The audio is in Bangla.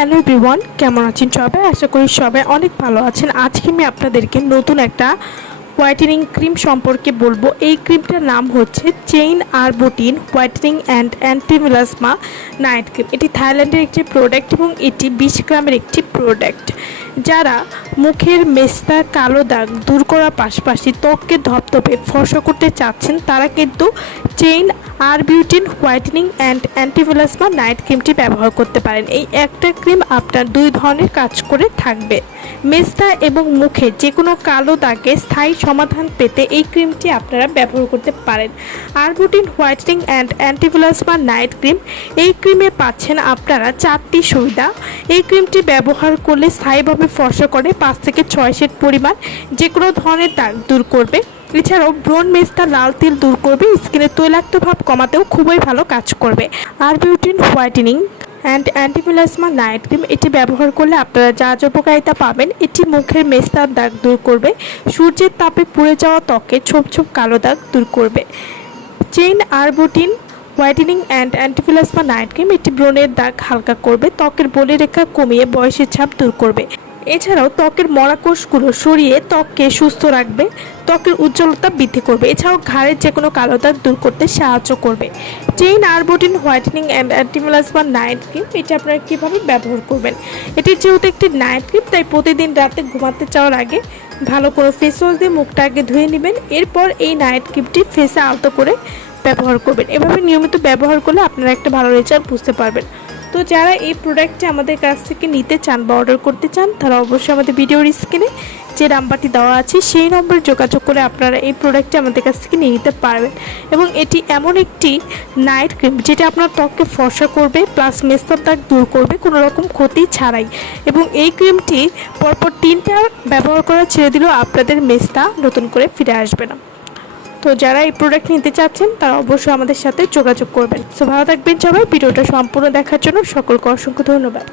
হ্যালো এভরিওয়ান, কেমন আছেন সবাই? আশা করি সবাই অনেক ভালো আছেন। আজকে আমি আপনাদেরকে নতুন একটা হোয়াইটেনিং ক্রিম সম্পর্কে বলব। এই ক্রিমটার নাম হচ্ছে chain R arbutin whitening and antimelasma night cream এটি থাইল্যান্ডের একটি প্রোডাক্ট এবং এটি বিশ গ্রামের একটি প্রোডাক্ট যারা মুখের মেস্তা কালো দাগ দূর করার পাশাপাশি ত্বককে ধপধপে ফর্সা করতে চাচ্ছেন, তারা কিন্তু chain R arbutin whitening and antimelasma night ক্রিমটি ব্যবহার করতে পারেন। এই একটা ক্রিম আপনার দুই ধরনের কাজ করে থাকবে। মেস্তা এবং মুখে যে কোনো কালো দাগে স্থায়ী সমাধান পেতে এই ক্রিমটি আপনারা ব্যবহার করতে পারেন। Arbutin whitening and antimelasma night cream, এই ক্রিমে পাচ্ছেন আপনারা চারটি সুবিধা। এই ক্রিমটি ব্যবহার করলে স্থায়ীভাবে ফর্সা করে পাঁচ থেকে ছয় সেট পরিমাণ যে কোনো ধরনের দাগ দূর করবে। এছাড়াও ব্রণ মেস্তা লাল তেল দূর করবে স্কিনের তৈলাক্ত ভাব কমাতেও খুবই ভালো কাজ করবে। আর arbutin whitening and antimelasma night cream এটি ব্যবহার করলে আপনারা যা যা উপকারিতা পাবেন, এটি মুখের মেস্তার দাগ দূর করবে, সূর্যের তাপে পুড়ে যাওয়া ত্বকে ছোপ ছোপ কালো দাগ দূর করবে। Chain arbutin whitening and antimelasma night cream এটি ব্রণের দাগ হালকা করবে, ত্বকের বলিরেখা কমিয়ে বয়সের ছাপ দূর করবে। এছাড়াও ত্বকের মরা কোষগুলো সরিয়ে ত্বককে সুস্থ রাখবে, ত্বকের উজ্জ্বলতা বৃদ্ধি করবে। এছাড়াও ঘাড়ের যে কোনো কালো দাগ দূর করতে সাহায্য করবে। Chain arbutin whitening and antimelasma night cream এটি আপনারা কীভাবে ব্যবহার করবেন? এটি যেহেতু একটি নাইট ক্রিম তাই প্রতিদিন রাতে ঘুমাতে যাওয়ার আগে ভালো করে ফেস ওয়াশ দিয়ে মুখটা আগে ধুয়ে নেবেন। এরপর এই নাইট ক্রিমটি ফেসে আলতো করে ব্যবহার করবেন। এভাবে নিয়মিত ব্যবহার করলে আপনারা একটা ভালো রেজাল্ট বুঝতে পারবেন। যারা এই প্রোডাক্টটি আমাদের কাছ থেকে নিতে চান বা অর্ডার করতে চান, তারা অবশ্যই আমাদের ভিডিওর স্ক্রিনে যে নাম্বারটি দেওয়া আছে, সেই নম্বরে যোগাযোগ করে আপনারা এই প্রোডাক্টটি আমাদের কাছ থেকে নিয়ে নিতে পারবেন। এবং এটি এমন একটি নাইট ক্রিম যেটা আপনার ত্বককে ফর্সা করবে প্লাস মেস্তার দাগ দূর করবে, কোনো রকম ক্ষতি ছাড়াই। এবং এই ক্রিমটি পরপর তিনটা ব্যবহার করা ছেড়ে দিলেও আপনাদের মেস্তা নতুন করে ফিরে আসবে না। তো যারা এই প্রোডাক্ট নিতে চাচ্ছেন, তারা অবশ্যই আমাদের সাথে যোগাযোগ করবেন। সো ভালো থাকবেন সবাই, ভিডিওটা সম্পূর্ণ দেখার জন্য সকলকে অসংখ্য ধন্যবাদ।